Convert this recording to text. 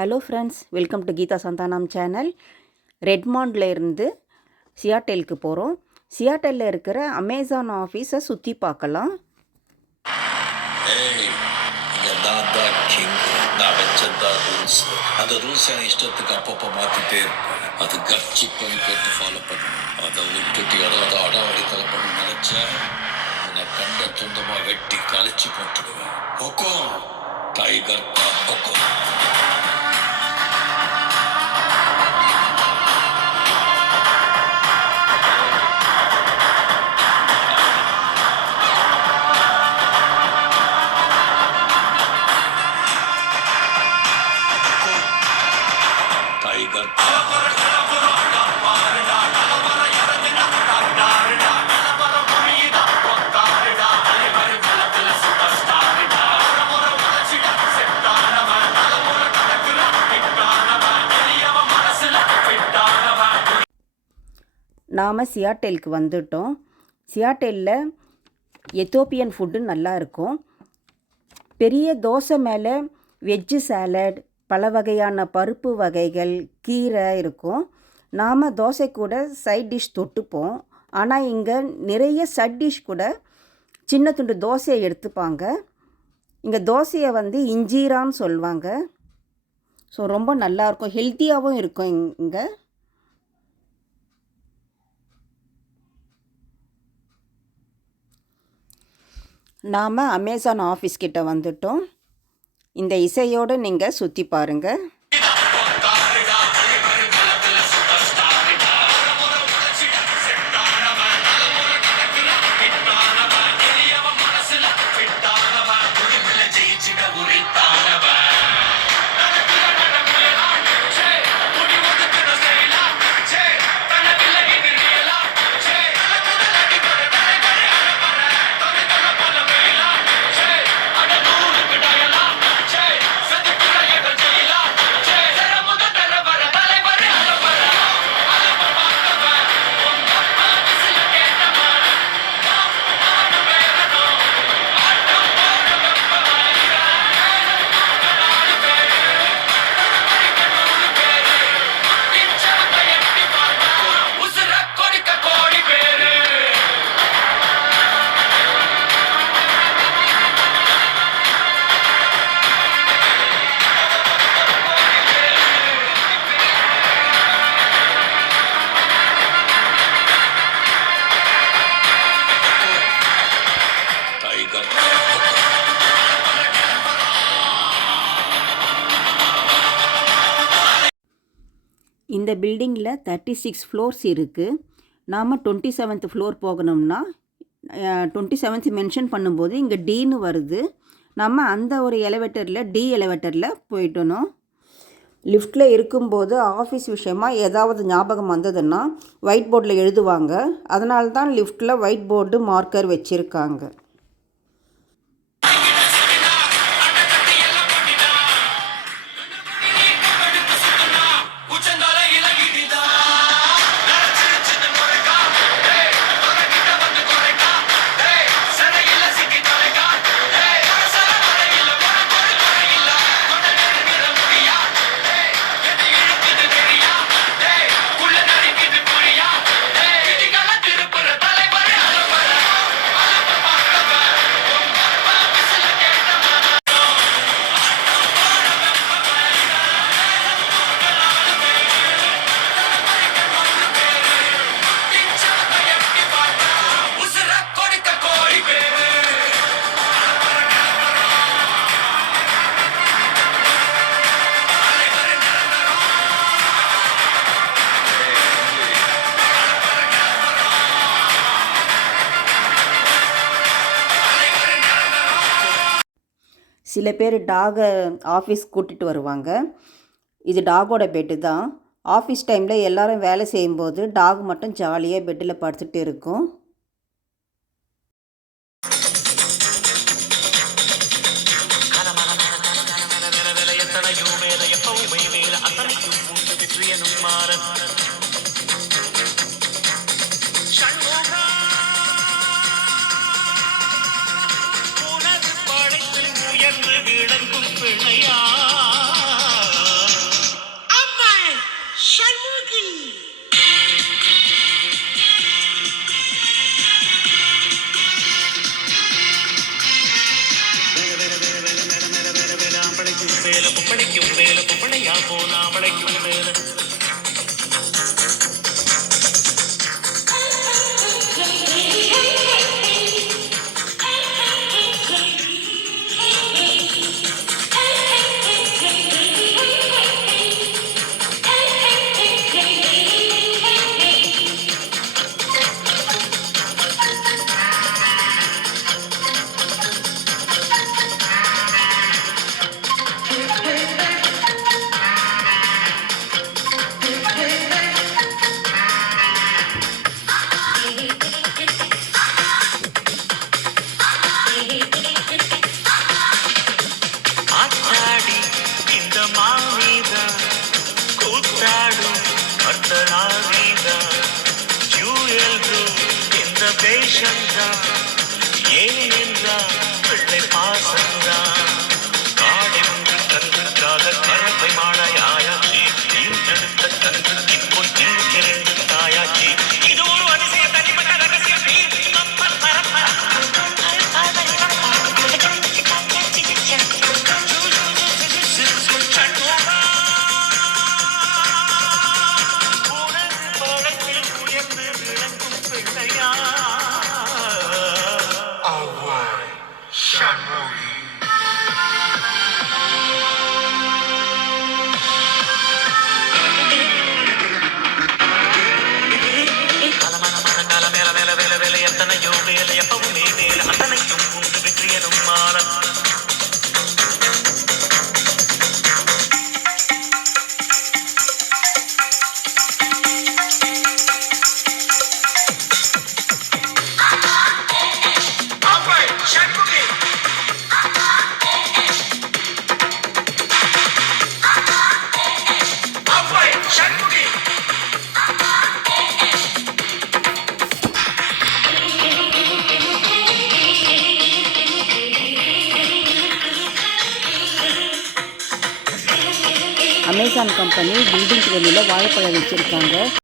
Hello friends welcome to Geetha Santhanam channel ரெட்மாண்டில் இருந்து சியாட்டெலுக்கு போகிறோம் சியாட்டலில் இருக்கிற அமேசான் ஆஃபீஸை சுற்றி பார்க்கலாம். ரூல்ஸ் அந்த ரூல்ஸ் என் இஷ்டத்துக்கு அப்பப்போ மாற்றிட்டே இருப்பேன். அது கட்சி பண்ணி கேட்டு ஃபாலோ பண்ணு அதை விட்டுட்டு ஏதாவது அடாவடி தலை பண்ண நினைச்சேன் உன்னை கண்ட துண்டமா வெட்டி கழிச்சு போட்டுடுவேன். ஹொக்கோம் டைகர் கா நாம் சியாட்டெலுக்கு வந்துட்டோம். சியாட்டெல்லில் எத்தோப்பியன் ஃபுட்டு நல்லா இருக்கும். பெரிய தோசை மேலே வெஜ்ஜு சாலட் பல வகையான பருப்பு வகைகள் கீரை இருக்கும். நாம் தோசை கூட சைட் டிஷ் தொட்டுப்போம். ஆனால் இங்கே நிறைய சட் டிஷ் கூட சின்ன துண்டு தோசையை எடுத்துப்பாங்க. இங்கே தோசையை வந்து இஞ்சீரான்னு சொல்லுவாங்க. ஸோ ரொம்ப நல்லாயிருக்கும் ஹெல்த்தியாகவும் இருக்கும் இங்கே. நாம் அமேசான் ஆஃபீஸ் கிட்ட வந்துட்டோம். இந்த இசையோடு நீங்கள் சுற்றி பாருங்கள் இந்த பில்டிங்கில் தேர்ட்டி சிக்ஸ் ஃப்ளோர்ஸ் இருக்குது நாம் டுவெண்ட்டி செவன்த் ஃப்ளோர் போகணும்னா டுவெண்ட்டி செவன்த் மென்ஷன் பண்ணும்போது இங்கே டீன்னு வருது. நம்ம அந்த ஒரு எலவேட்டரில் டி எலவேட்டரில் போயிட்டணும் லிஃப்ட்டில் இருக்கும்போது ஆஃபீஸ் விஷயமாக ஏதாவது ஞாபகம் வந்ததுன்னா ஒயிட் போர்டில் எழுதுவாங்க. அதனால தான் லிஃப்ட்டில் ஒயிட் போர்டு மார்க்கர் வச்சுருக்காங்க. சில பேர் டாகை ஆஃபீஸ் கூட்டிகிட்டு வருவாங்க. இது டாகோட பெட்டு தான். ஆஃபீஸ் டைமில் எல்லோரும் வேலை செய்யும்போது டாக் மட்டும் ஜாலியாக பெட்டில் படுத்துகிட்டு இருக்கும். Motion Movie. அமேசான் கம்பெனி பில்டிங்க்கு வெளியில் வாழைப்பழம் வச்சுருக்காங்க.